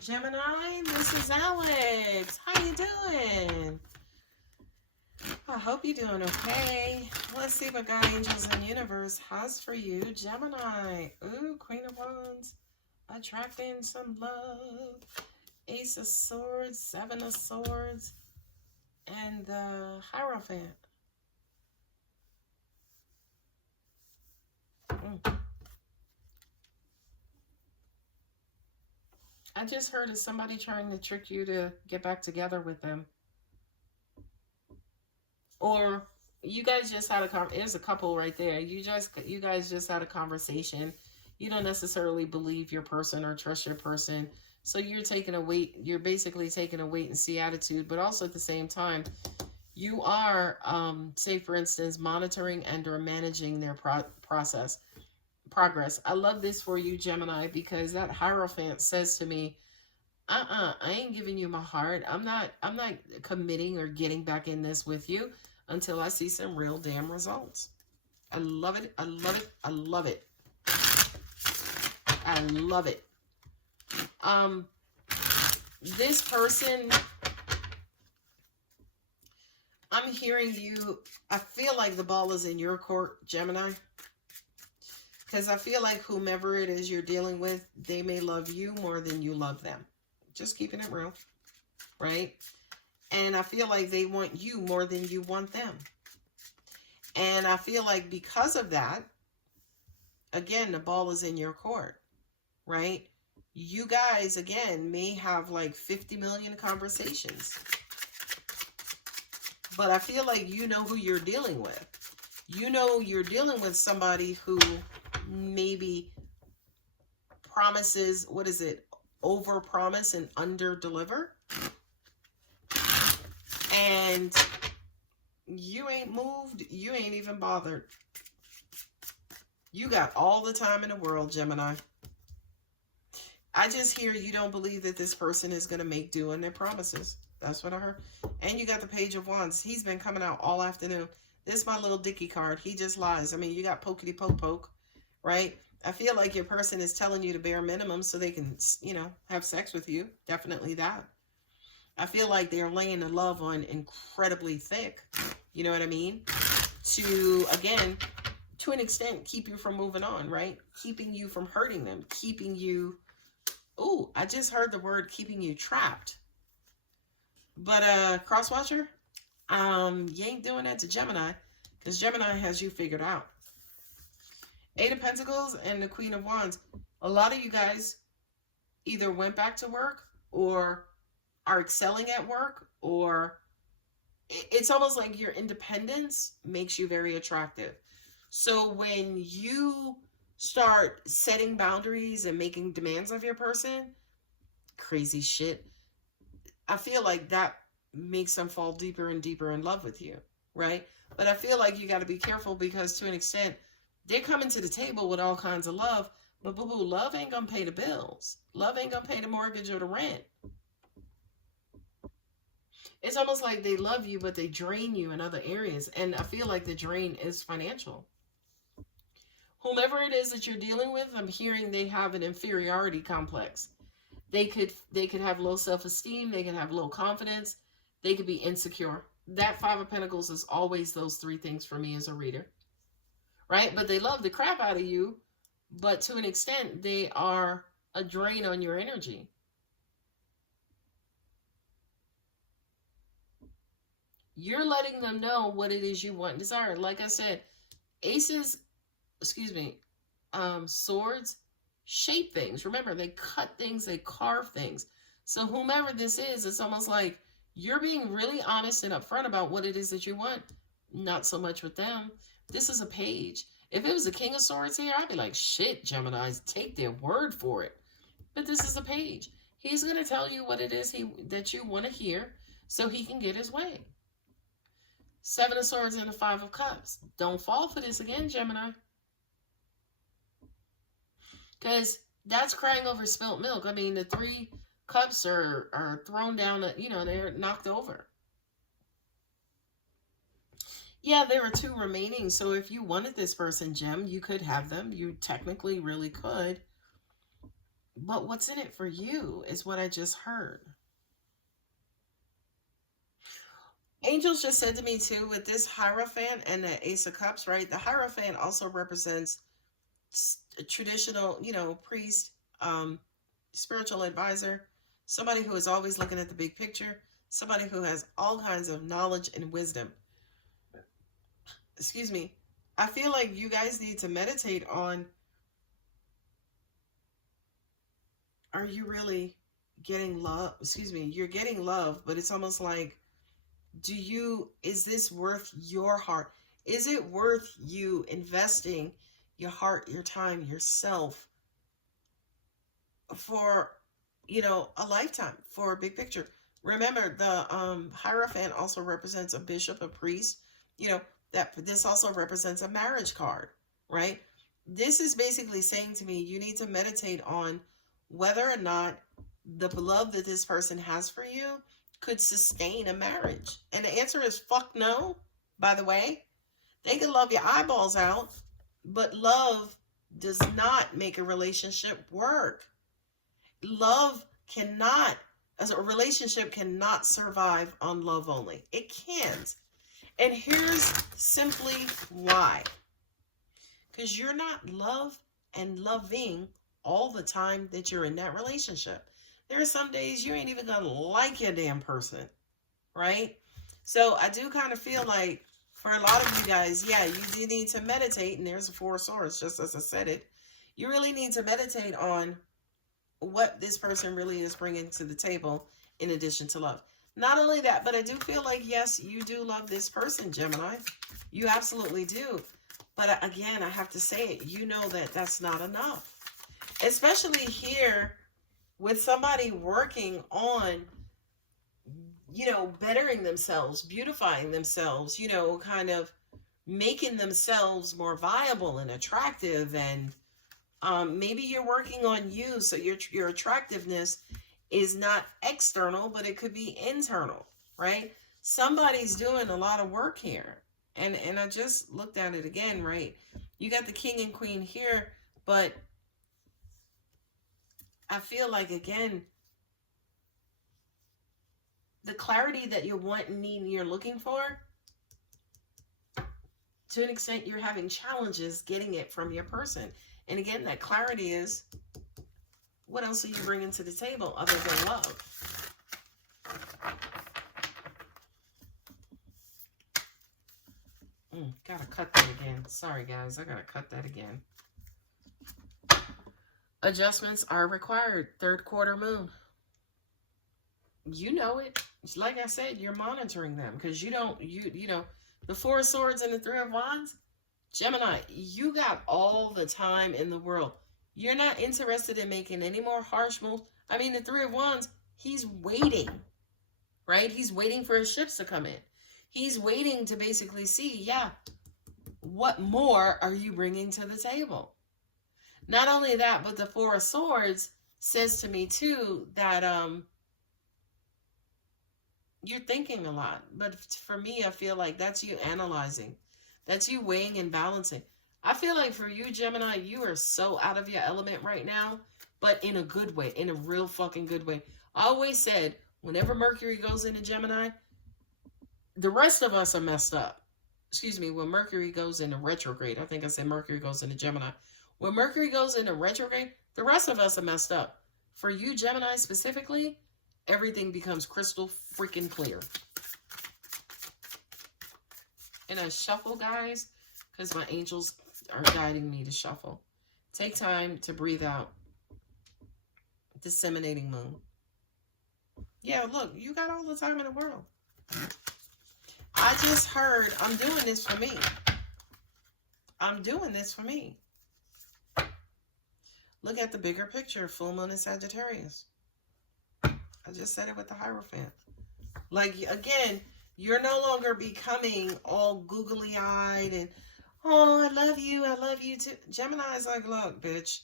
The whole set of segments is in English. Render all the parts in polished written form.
Gemini, this is Alex. How you doing? I hope you're doing okay. Let's see what God, angels, and universe has for you, Gemini. Ooh, Queen of Wands, attracting some love. Ace of Swords, Seven of Swords, and the Hierophant. I just heard of somebody trying to trick you to get back together with them. Or you guys just had there's a couple right there. You guys just had a conversation. You don't necessarily believe your person or trust your person. So you're basically taking a wait and see attitude, but also at the same time, you are, say for instance, monitoring and or managing their progress. I love this for you, Gemini, because that Hierophant says to me, I ain't giving you my heart. I'm not committing or getting back in this with you until I see some real damn results. I love it. I love it. I love it. I love it. This person, I'm hearing you, I feel like the ball is in your court, Gemini. Because I feel like whomever it is you're dealing with, they may love you more than you love them. Just keeping it real, right? And I feel like they want you more than you want them. And I feel like because of that, again, the ball is in your court, right? You guys, again, may have like 50 million conversations. But I feel like you know who you're dealing with. You know you're dealing with somebody who maybe promises, what is it? Over promise and under deliver. And you ain't moved. You ain't even bothered. You got all the time in the world, Gemini. I just hear you don't believe that this person is going to make do on their promises. That's what I heard. And you got the Page of Wands. He's been coming out all afternoon. This is my little Dicky card. He just lies. I mean, you got pokety poke poke, right? I feel like your person is telling you the bare minimum so they can, you know, have sex with you. Definitely that. I feel like they're laying the love on incredibly thick. You know what I mean? To, again, to an extent, keep you from moving on, right? Keeping you from hurting them. Keeping you, ooh, I just heard the word keeping you trapped. But, Crosswatcher, you ain't doing that to Gemini, because Gemini has you figured out. Eight of Pentacles and the Queen of Wands. A lot of you guys either went back to work or are excelling at work, or it's almost like your independence makes you very attractive. So when you start setting boundaries and making demands of your person, crazy shit, I feel like that makes them fall deeper and deeper in love with you, right? But I feel like you got to be careful because to an extent, they're coming to the table with all kinds of love, but boo-boo, love ain't gonna pay the bills. Love ain't gonna pay the mortgage or the rent. It's almost like they love you, but they drain you in other areas. And I feel like the drain is financial. Whomever it is that you're dealing with, I'm hearing they have an inferiority complex. They could have low self-esteem. They could have low confidence. They could be insecure. That Five of Pentacles is always those three things for me as a reader. Right? But they love the crap out of you. But to an extent, they are a drain on your energy. You're letting them know what it is you want and desire. Like I said, swords shape things. Remember, they cut things, they carve things. So whomever this is, it's almost like you're being really honest and upfront about what it is that you want. Not so much with them. This is a page. If it was the King of Swords here, I'd be like, shit, Geminis, take their word for it. But this is a page. He's going to tell you what it is that you want to hear so he can get his way. Seven of Swords and the Five of Cups. Don't fall for this again, Gemini. Because that's crying over spilt milk. I mean, the three cups are thrown down, they're knocked over. Yeah, there are two remaining. So if you wanted this person, Gem, you could have them. You technically really could. But what's in it for you is what I just heard. Angels just said to me too, with this Hierophant and the Ace of Cups, right? The Hierophant also represents traditional, priest, spiritual advisor, somebody who is always looking at the big picture, somebody who has all kinds of knowledge and wisdom. Excuse me. I feel like you guys need to meditate on, are you really getting love? Excuse me, you're getting love, but it's almost like, is this worth your heart? Is it worth you investing your heart, your time, yourself for, a lifetime, for a big picture? Remember, the Hierophant also represents a bishop, a priest, that this also represents a marriage card, right? This is basically saying to me, you need to meditate on whether or not the love that this person has for you could sustain a marriage. And the answer is fuck no, by the way. They can love your eyeballs out, but love does not make a relationship work. Love cannot, as a relationship cannot survive on love only. It can't. And here's simply why. Because you're not love and loving all the time that you're in that relationship. There are some days you ain't even gonna like your damn person, right? So I do kind of feel like for a lot of you guys, yeah, you do need to meditate, and there's the Four of Swords, just as I said it. You really need to meditate on what this person really is bringing to the table in addition to love. Not only that, but I do feel like, yes, you do love this person, Gemini. You absolutely do. But again, I have to say it, you know that that's not enough. Especially here with somebody working on, bettering themselves, beautifying themselves, kind of making themselves more viable and attractive. And maybe you're working on you, so your attractiveness is not external, but it could be internal, right? Somebody's doing a lot of work here. And I just looked at it again, right? You got the King and Queen here, but I feel like, again, the clarity that you want and need and you're looking for, to an extent, you're having challenges getting it from your person. And again, that clarity is, what else are you bringing to the table other than love? Gotta cut that again. Sorry, guys. I gotta cut that again. Adjustments are required. Third quarter moon. You know it. Like I said, you're monitoring them because you know, the Four of Swords and the Three of Wands. Gemini, you got all the time in the world. You're not interested in making any more harsh moves. I mean, the Three of Wands, he's waiting, right? He's waiting for his ships to come in. He's waiting to basically see, yeah, what more are you bringing to the table? Not only that, but the Four of Swords says to me too that you're thinking a lot. But for me, I feel like that's you analyzing. That's you weighing and balancing. I feel like for you, Gemini, you are so out of your element right now, but in a good way, in a real fucking good way. I always said, whenever Mercury goes into Gemini, the rest of us are messed up. Excuse me, when Mercury goes into retrograde, I think I said Mercury goes into Gemini. When Mercury goes into retrograde, the rest of us are messed up. For you, Gemini, specifically, everything becomes crystal freaking clear. And I shuffle, guys, because my angels are guiding me to shuffle. Take time to breathe out. Disseminating moon. Yeah, look, you got all the time in the world. I just heard, I'm doing this for me. I'm doing this for me. Look at the bigger picture, full moon in Sagittarius. I just said it with the Hierophant. Like, again, you're no longer becoming all googly-eyed and, oh, I love you too. Gemini is like, look, bitch,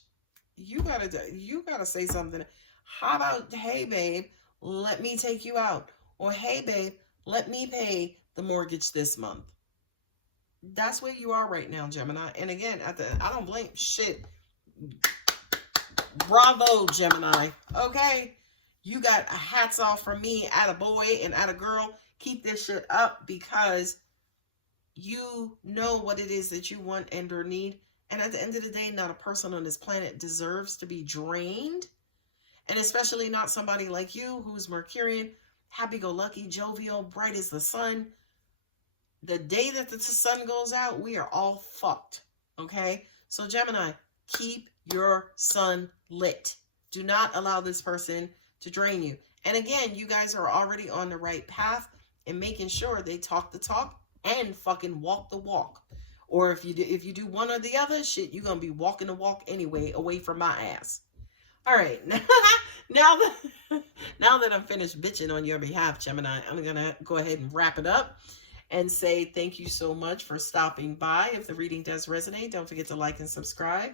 you gotta say something. How about, hey, babe, let me take you out. Or, hey, babe, let me pay the mortgage this month. That's where you are right now, Gemini. And again, I don't blame shit. Bravo, Gemini. Okay? You got a hats off from me, at a boy and at a girl. Keep this shit up because you know what it is that you want and or need. And at the end of the day, not a person on this planet deserves to be drained. And especially not somebody like you who's Mercurian, happy-go-lucky, jovial, bright as the sun. The day that the sun goes out, we are all fucked. Okay? So Gemini, keep your sun lit. Do not allow this person to drain you. And again, you guys are already on the right path and making sure they talk the talk and fucking walk the walk. Or if you do one or the other, shit, you're going to be walking the walk anyway, away from my ass. All right. Now that I'm finished bitching on your behalf, Gemini, I'm going to go ahead and wrap it up and say thank you so much for stopping by. If the reading does resonate, don't forget to like and subscribe.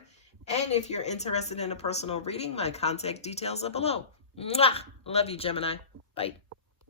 And if you're interested in a personal reading, my contact details are below. Mwah! Love you, Gemini. Bye.